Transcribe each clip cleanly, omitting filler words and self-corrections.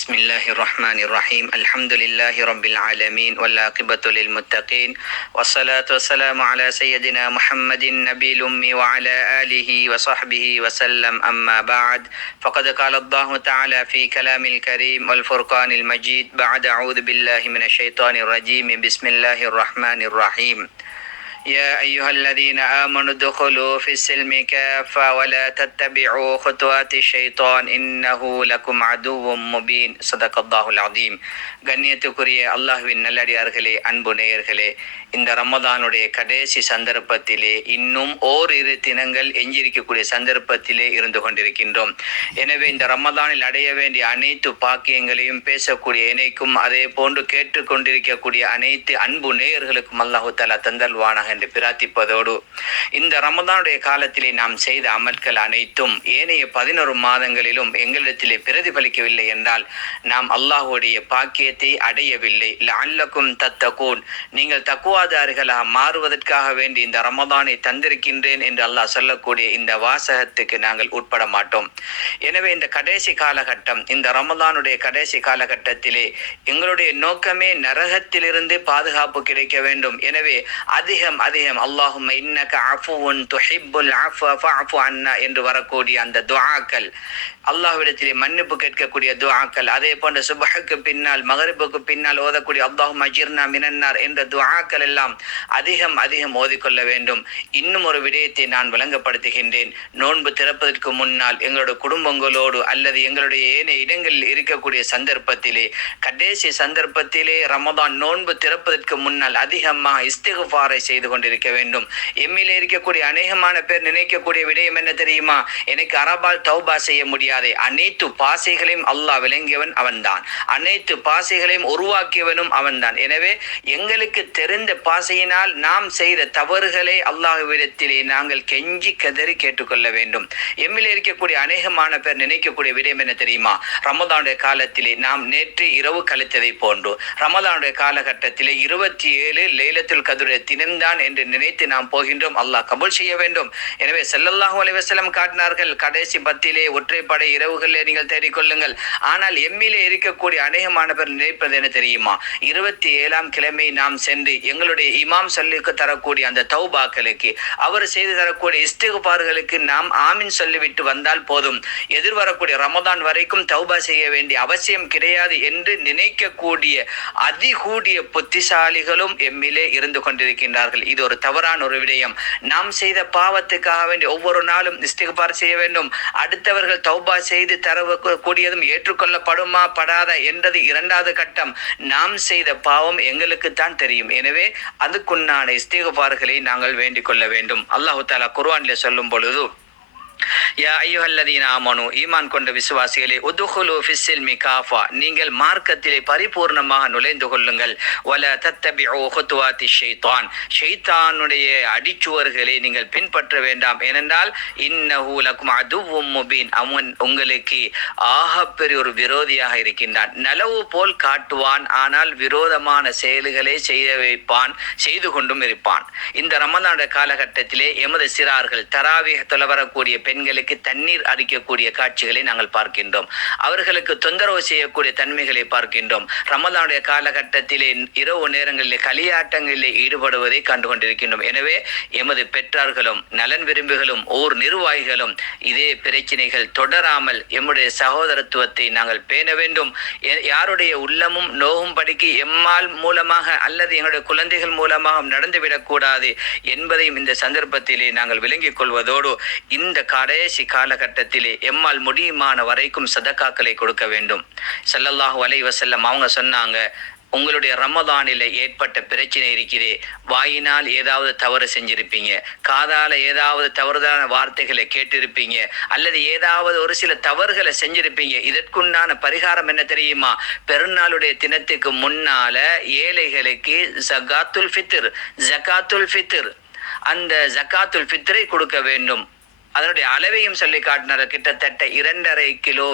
بسم الله الرحمن الرحيم الحمد لله رب العالمين والعاقبة للمتقين والصلاة والسلام على سيدنا محمد النبي الأمي وعلى آله وصحبه وسلم أما بعد فقد قال الله تعالى في كلام الكريم والفرقان المجيد بعد أعوذ بالله من الشيطان الرجيم بسم الله الرحمن الرحيم يا أيها الذين آمنوا ادخلوا في السلم كافة ولا تتبعوا خطوات الشيطان إنه لكم عدو مبين صدق الله العظيم. கண்ணியத்துக்குரிய அல்லாஹ்வின் நல்லடியார்களே, அன்பு நேயர்களே, இந்த ரமதானுடைய கடைசி சந்தர்ப்பத்திலே இன்னும் ஓரிரு தினங்கள் எஞ்சிருக்கக்கூடிய சந்தர்ப்பத்திலே இருந்து கொண்டிருக்கின்றோம். எனவே இந்த ரமதானில் அடைய வேண்டிய அனைத்து பாக்கியங்களையும் பேசக்கூடிய இணைக்கும் அதே போன்று கேட்டுக்கொண்டிருக்கக்கூடிய அனைத்து அன்பு நேயர்களுக்கும் அல்லாஹு தஆலா தந்தல்வானாக என்று பிரார்த்திப்பதோடு, இந்த ரமதானுடைய காலத்திலே நாம் செய்த அமல்கள் அனைத்தும் ஏனைய 11 மாதங்களிலும் எங்களிடத்திலே பிரதிபலிக்கவில்லை என்றால் நாம் அல்லாஹுடைய பாக்கியத்தை அடையவில்லை. லஅல்லக்கும் தத்தகூன், நீங்கள் தக்குவாதாரிகளாக மாறுவதற்காக வேண்டி இந்த ரமதானை தந்திருக்கின்றேன் என்று அல்லாஹ் சொல்லக்கூடிய இந்த வாசகத்துக்கு நாங்கள் உட்பட மாட்டோம். எனவே இந்த கடைசி காலகட்டம், இந்த ரமதானுடைய கடைசி காலகட்டத்திலே எங்களுடைய நோக்கமே நரகத்திலிருந்து பாதுகாப்பு கிடைக்க வேண்டும். எனவே அதிகம் அல்லாஹும்ம இன்னக அஃபுவுன் துஹிப்புல் அஃவ ஃபஅஃபு அன்னா என்று வரக்கூடிய அந்த துஆக்கள், அல்லாஹ்விடத்திலே மன்னிப்பு கேட்கக்கூடிய துஆக்கள், அதே போன்ற சுபஹுக்கு பின்னால் மகரிபுக்கு பின்னால் ஓதக்கூடிய அல்லாஹும்ம அஜிர்னா மினன்னார் என்ற துஆக்கள் எல்லாம் அதிகம் ஓதிக்கொள்ள வேண்டும். இன்னும் ஒரு விடயத்தை நான் விளங்கப்படுத்துகின்றேன். நோன்பு திறப்பதற்கு முன்னால் எங்களுடைய குடும்பங்களோடு அல்லது எங்களுடைய ஏனைய இடங்களில் இருக்கக்கூடிய சந்தர்ப்பத்திலே, கடைசி சந்தர்ப்பத்திலே ரமதான் நோன்பு திறப்பதற்கு முன்னால் அதிகமாக இஸ்திக்ஃபாரை செய்து கொண்டிருக்க வேண்டும். எம்மிலே இருக்கக்கூடிய அநேகமான பேர் நினைக்கக்கூடிய விடயம் என்ன தெரியுமா? எனக்கு அரபால் தௌபா செய்ய முடியாது. அனைத்து பாசைகளையும் அல்லாஹ் விளங்கியவன் அவன்தான், அனைத்து பாசைகளையும் உருவாக்கியவனும் அவன்தான். எனவே எங்களுக்கு தெரிந்த பாசையினால் நாம் செய்த தவறுகளை அல்லாஹ்விடத்திலே நாங்கள் கெஞ்சி கதறி கேட்டுக்கொள்ள வேண்டும். எம்மிலே இருக்கக்கூடிய அநேகமான பேர் நினைக்கக்கூடிய விடயம் என்ன தெரியுமா? ரமதானுடைய காலத்திலே நாம் நேற்று இரவு கழித்ததை போன்று ரமதானுடைய காலகட்டத்திலே 27 லைலத்துல் கத்ருடைய தினம்தான் என்று நினைத்து நாம் போகின்றோம். அல்லாஹ் கபூல் செய்ய வேண்டும். எனவே ஸல்லல்லாஹு அலைஹி வஸல்லம் காட்டினார்கள், கடைசி 10 ஒற்றைப்படை இரவுகளிலே நீங்கள் தேடிக்கொள்ளுங்கள். ஆனால் எம்மிலே இருக்கக்கூடிய அநேகமான பேர் நினைப்பது என்ன தெரியுமா? 27ஆம் கிழமை நாம் சென்று எங்களுடைய இமாம் சொல்லிக்கு தரக்கூடிய அந்த தௌபாக்களுக்கு, அவர் செய்து தரக்கூடிய இஸ்திக்ஃபார்களுக்கு நாம் ஆமீன் சொல்லிவிட்டு வந்தால் போதும், எதிர்வரக்கூடிய ரமதான் வரைக்கும் தௌபா செய்ய வேண்டிய அவசியம் கிடையாது என்று நினைக்கக்கூடிய அதிகூடிய புத்திசாலிகளும் எம்மிலே இருந்து கொண்டிருக்கின்றார்கள். இது ஒரு தவறான ஒரு விடயம். நாம் செய்த பாவத்துக்காக வேண்டி ஒவ்வொரு நாளும் இஸ்திக்ஃபார் செய்ய வேண்டும். அடுத்தவர்கள் தௌபா செய்து தரக்கூடியதும் ஏற்றுக்கொள்ளப்படுமா படாதா என்றது 2வது கட்டம். நாம் செய்த பாவம் எங்களுக்கு தான் தெரியும். எனவே அதுக்குண்டான இஸ்திக்ஃபார்களை நாங்கள் வேண்டிக் கொள்ள வேண்டும். அல்லாஹு தஆலா குர்ஆனிலே சொல்லும் பொழுது, யா அய்யுஹல்லதீன ஆமனு, ஈமான் கொண்ட விசுவாசிகளே, உதுகுலு ஃபிஸ்ஸில்மி காஃபா, நீங்கள் மார்க்கத்திலே பரிபூர்ணமாக நுழைந்து கொள்ளுங்கள். வல தத்தபிஉ குதுவாத்தி ஷைத்தான், ஷைத்தானுடைய அடிச்சுவர்களை நீங்கள் பின்பற்ற வேண்டாம். ஏனென்றால் இன்னஹு லக்கும் அதுவும் முபீன், அவன் உங்களுக்கு ஆகப்பெரிய ஒரு விரோதியாக இருக்கின்றான். நலவு போல் காட்டுவான், ஆனால் விரோதமான செயல்களை செய்ய வைப்பான், செய்து கொண்டும் இருப்பான். இந்த ரமதானுடைய காலகட்டத்திலே எமது சிறார்கள் தராவீஹ் தொழ வரக்கூடிய பெண்களுக்கு தண்ணீர் அடிக்கக்கூடிய காட்சிகளை நாங்கள் பார்க்கின்றோம். அவர்களுக்கு தொந்தரவு செய்யக்கூடிய தன்மைகளை பார்க்கின்றோம். ரமதானுடைய காலகட்டத்திலே இரவு நேரங்களில் களியாட்டங்களில் ஈடுபடுவதை கண்டு கொண்டிருக்கின்றோம். எனவே எமது பெற்றார்களும் நலன் விரும்பிகளும் ஊர் நிர்வாகிகளும் இதே பிரச்சனைகள் தொடராமல் எம்முடைய சகோதரத்துவத்தை நாங்கள் பேண வேண்டும். யாருடைய உள்ளமும் நோகும் படிக்கு எம்மால் மூலமாக அல்லது எங்களுடைய குழந்தைகள் மூலமாக நடந்துவிடக்கூடாது என்பதையும் இந்த சந்தர்ப்பத்திலே நாங்கள் விளங்கிக் கொள்வதோடு, இந்த கடைசி காலகட்டத்திலே எம்மால் முடியுமான வரைக்கும் சதக்காக்களை கொடுக்க வேண்டும். ஸல்லல்லாஹு அலைஹி வஸல்லம் அவங்க சொன்னாங்க, உங்களுடைய ரமதானில் ஏற்பட்ட பிரச்சனை இருக்கிறே, வாயினால் ஏதாவது தவறு செஞ்சிருப்பீங்க, காதால ஏதாவது தவறுதான வார்த்தைகளை கேட்டிருப்பீங்க, அல்லது ஏதாவது ஒரு சில தவறுகளை செஞ்சிருப்பீங்க. இதற்குண்டான பரிகாரம் என்ன தெரியுமா? பெருநாளுடைய தினத்துக்கு முன்னால ஏழைகளுக்கு ஜகாத்துல் ஃபித்ர் அந்த ஜகாத்துல் ஃபித்ரை கொடுக்க வேண்டும். அதனுடைய அளவையும் சொல்லி காட்டினார். கிட்டத்தட்ட 2.5 கிலோ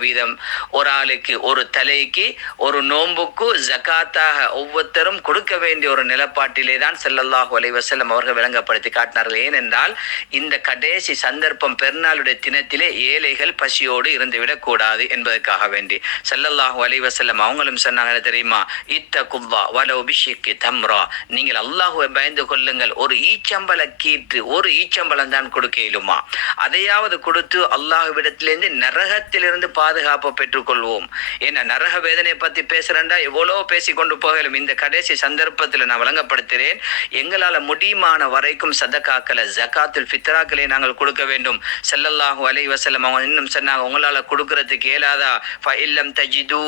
வீதம் ஒரு ஆளுக்கு, ஒரு தலைக்கு, ஒரு நோன்புக்கு ஜகாத்தாக ஒவ்வொருத்தரும் கொடுக்க வேண்டிய ஒரு நிலப்பாட்டிலே தான் ஸல்லல்லாஹு அலைஹி வஸல்லம் அவர்கள் விளங்கப்படுத்தி காட்டினார்கள். ஏனென்றால் இந்த கடைசி சந்தர்ப்பம் பெருநாளுடைய தினத்திலே ஏழைகள் பசியோடு இருந்துவிடக் கூடாது என்பதற்காக வேண்டி ஸல்லல்லாஹு அலைஹி வஸல்லம் அவங்களும் சொன்னாங்க தெரியுமா, இத்தகுல்லா வலௌ பிஷிக்கி தம்ரா, நீங்கள் அல்லாஹ்வை பயந்து கொள்ளுங்கள், ஒரு ஈச்சம்பழ கீற்று, ஒரு ஈச்சம்பழம் தான் கொடுக்க இயலுமா, அதையாவது கொடுத்து அல்லாஹ்விடத்திலிருந்து நரகத்திலிருந்து பாதுகாப்பு பெற்றுக் கொள்வோம். ஏன்னா நரக வேதனையை பத்தி பேசுறேன்டா எவ்வளோ பேசி கொண்டு போகலும் இந்த கடைசி சந்தர்ப்பத்தில் நான் வழங்கப்படுத்துகிறேன். எங்களால் முடியுமான வரைக்கும் சதகாக்களை, ஜகாத்துல் ஃபித்ராக்களை நாங்கள் கொடுக்க வேண்டும். ஸல்லல்லாஹு அலைஹி வஸல்லம் அவங்க இன்னும் சொன்னாங்க, உங்களால் கொடுக்கறதுக்கு இயலாதா, ஃபஇல்லம் தஜிது,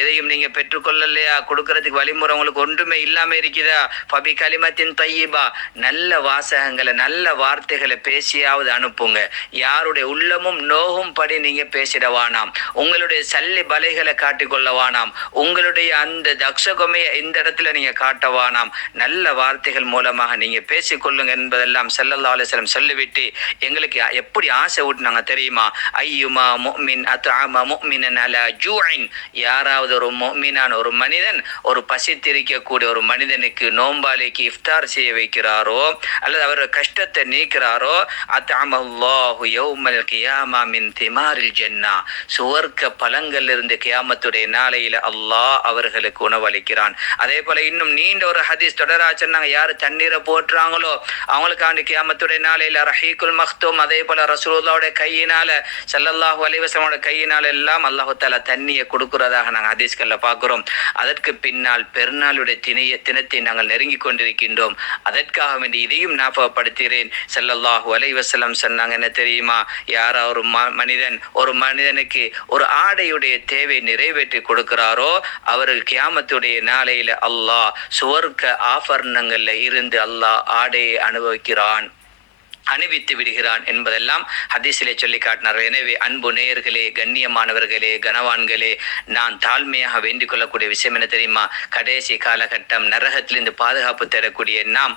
எதையும் நீங்க பெற்றுக்கொள்ளலையா, கொடுக்கறதுக்கு வழிமுறை உங்களுக்கு ஒன்றுமே இல்லாம இருக்குதா, ஃபபி கலிமத்தின் தய்யிபா, நல்ல வாசகங்களை, நல்ல வார்த்தைகளை பேசியாவது அனுப்புங்க. யாருடைய உள்ளமும் நோகும் படி நீங்க பேசிடவானாம், உங்களுடைய சல்லி பலைகளை காட்டிக்கொள்ளவானாம், உங்களுடைய அந்த தக்ஷகமையை இந்த இடத்துல நீங்க காட்டவானாம், நல்ல வார்த்தைகள் மூலமாக நீங்க பேசிக்கொள்ளுங்க என்பதெல்லாம் ஸல்லல்லாஹு அலைஹி வஸல்லம் சொல்லிவிட்டு எங்களுக்கு எப்படி ஆசை ஊட்டினாங்க தெரியுமா, ஐயுமா முஃமின் அத்அம முஃமினன் அலா ஜூஇன், யாராவது ஒரு முஃமினான ஒரு மனிதன் ஒரு பசித்திருக்கக்கூடிய ஒரு மனிதனுக்கு, நோம்பாளிக்கு இஃப்தார் செய்ய வைக்கிறாரோ அல்லது அவருடைய கஷ்டத்தை நீக்கிறாரோ, அத்அமல்லாஹு யௌமல் கியாமா மின் திமாரில் ஜன்னா, சுவர்க்க பழங்கள் இருந்து கியாமத்துடைய நாளையில அல்லாஹ் அவர்களுக்கு உணவளிக்கிறான். அதே போல இன்னும் நீண்ட ஒரு ஹதீஸ் தொடரா சொன்னாங்க, யாரு தண்ணீரை போட்டுறாங்களோ அவங்களுக்காண்டி கியாமத்துடைய நாளையில ரஹீக்குல் மக்தூம், அதே போல ரசூலுல்லாஹ்வுடைய கையினால, ஸல்லல்லாஹு அலைஹி வஸல்லம் கையினால எல்லாம் அல்லாஹ் தஆலா தண்ணியை கொடுக்கிறதாக நாங்கள் ஹதீஸ்கள்ல பார்க்கிறோம். அதற்கு பின்னால் பெருநாளுடைய தினத்தை நாங்கள் நெருங்கி கொண்டிருக்கின்றோம். அதற்காக வேண்டி இதையும் ஞாபகப்படுத்துகிறேன். ஸல்லல்லாஹு அலைஹி வஸல்லம் சொன்னாங்க என்ன தெரியுமா, யாரா ஒரு மனிதனுக்கு ஒரு ஆடையுடைய தேவை நிறைவேற்றி கொடுக்கிறாரோ அவருக்கு கியாமத்துடைய நாளையில அல்லாஹ் சுவர்க்க ஆபரணங்கள்ல இருந்து அல்லாஹ் ஆடையை அணிவித்து விடுகிறான் என்பதெல்லாம் ஹதீஸிலே சொல்லி காட்டினார்கள். எனவே அன்பு நேயர்களே, கண்ணியமானவர்களே, கனவான்களே, நான் தாழ்மையாக வேண்டிக் கொள்ளக்கூடிய விஷயம் என்ன தெரியுமா, கடைசி காலகட்டம், நரகத்திலிருந்து பாதுகாப்பு தரக்கூடிய நாம்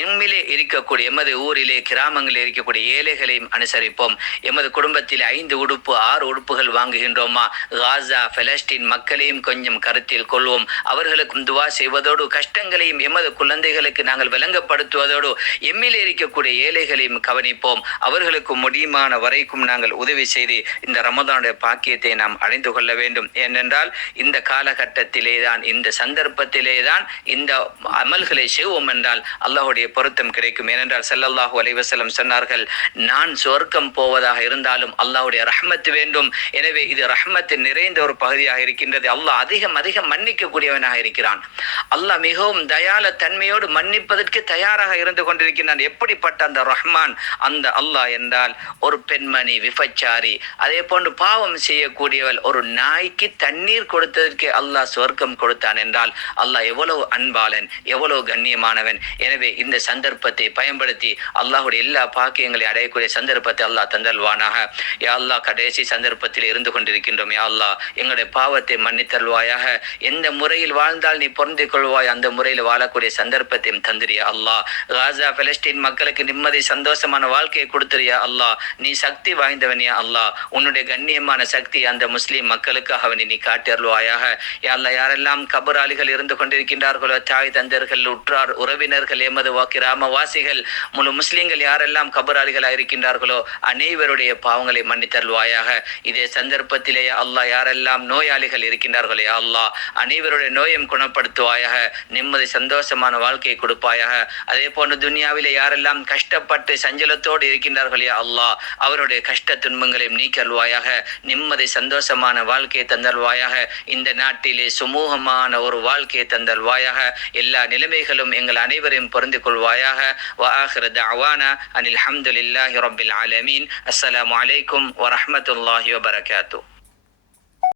எம்மிலே இருக்கக்கூடிய எமது ஊரிலே கிராமங்களில் இருக்கக்கூடிய ஏழைகளையும் அனுசரிப்போம். எமது குடும்பத்தில் 5 உடுப்பு 6 உடுப்புகள் வாங்குகின்றோமா, காசா பலஸ்தீன் மக்களையும் கொஞ்சம் கருத்தில் கொள்வோம். அவர்களுக்கும் துவா செய்வதோடு கஷ்டங்களையும் எமது குழந்தைகளுக்கு நாங்கள் விளங்கப்படுத்துவதோடு எம்மிலே இருக்கக்கூடிய ஏழைகளை கவனிப்போம். அவர்களுக்கு முடியுமான வரைக்கும் நாங்கள் உதவி செய்து இந்த ரமதானுடைய பாக்கியத்தை நாம் அடைந்து கொள்ள வேண்டும். ஏனென்றால் இந்த காலகட்டத்திலே தான், இந்த சந்தர்ப்பத்திலே தான் இந்த அமல்களை செய்வோம் என்றால் அல்லாஹ்வுடைய பொருத்தம் கிடைக்கும். ஏனென்றால் ஸல்லல்லாஹு அலைஹி வஸல்லம் சொன்னார்கள், நான் சொர்க்கம் போவதாக இருந்தாலும் அல்லாஹ்வுடைய ரஹ்மத் வேண்டும். எனவே இது ரஹ்மத் நிறைந்த ஒரு பகுதியாக இருக்கின்றது. அல்லாஹ் அதிகம் மன்னிக்கக்கூடியவனாக இருக்கிறான். அல்லாஹ் மிகவும் தயால தன்மையோடு மன்னிப்பதற்கு தயாராக இருந்து கொண்டிருக்கிறான். எப்படிப்பட்ட அந்த ரஹ்மான், அந்த அல்லாஹ் என்றால் ஒரு பெண்மணி விபச்சாரி, அதே போன்று பாவம் செய்யக்கூடியவள், ஒரு நாய்க்கு தண்ணீர் கொடுத்ததற்கு அல்லாஹ் சொர்க்கம் கொடுத்தான் என்றால் அல்லாஹ் எவ்வளவு அன்பாளன், எவ்வளவு கண்ணியமானவன். எனவே இந்த சந்தர்ப்பத்தை பயன்படுத்தி அல்லாஹ்வுடைய எல்லா பாக்கியங்களை அடையக்கூடிய சந்தர்ப்பத்தை அல்லாஹ் தந்தல்வானாக. யா அல்லாஹ், கடைசி சந்தர்ப்பத்தில் இருந்து கொண்டிருக்கின்றோம். யா அல்லாஹ், எங்களுடைய பாவத்தை மன்னித்தல்வாயாக. எந்த முறையில் வாழ்ந்தால் நீ பொருந்திக் கொள்வாய் அந்த முறையில் வாழக்கூடிய சந்தர்ப்பத்தையும் தந்திரியா அல்லாஹ். காசா பலஸ்தீன் மக்களுக்கு நிம்மதி சந்தோஷமான வாழ்க்கையை கொடுத்துறியா அல்லாஹ். நீ சக்தி வாய்ந்தவனியா அல்லாஹ். உன்னுடைய கண்ணியமான சக்தி அந்த முஸ்லிம் மக்களுக்காக நீ காட்டியருள்வாயாக. யா அல்லாஹ், யாரெல்லாம் கபராளிகள் இருந்து கொண்டிருக்கின்றார்களோ, தாய் தந்தர்கள், உற்றார் உறவினர்கள், எமது கிராமவாசிகள், முழு முஸ்லிம்கள் யாரெல்லாம் கபராளிகளாக இருக்கின்றார்களோ அனைவருடைய பாவங்களை மன்னித்தருள்வாயாக. இதே சந்தர்ப்பத்திலே அல்லாஹ், யாரெல்லாம் நோயாளிகள் இருக்கின்றார்களோ அல்லாஹ், அனைவருடைய நோயும் குணப்படுத்துவாயாக. நிம்மதி சந்தோஷமான வாழ்க்கையை கொடுப்பாயாக. அதே போன்று துனியாவிலே யாரெல்லாம் கஷ்டப்பட்டு சஞ்சலத்தோடு இருக்கின்றார்களே அல்லாஹ், அவருடைய கஷ்ட துன்பங்களையும் நீக்கல்வாயாக. நிம்மதி சந்தோஷமான வாழ்க்கையை தந்தல்வாயாக. இந்த நாட்டிலே சுமூகமான ஒரு வாழ்க்கையை தந்தல்வாயாக. எல்லா நிலைமைகளும் எங்கள் அனைவரையும் பொருந்திக் கொள்வாயாக. வ ஆகிரு தஅவானா அனில் ஹம்துலில்லாஹி ரப்பில் ஆலமீன். அஸ்ஸலாமு அலைக்கும் வரஹ்மத்துல்லாஹி வபரகாத்துஹு.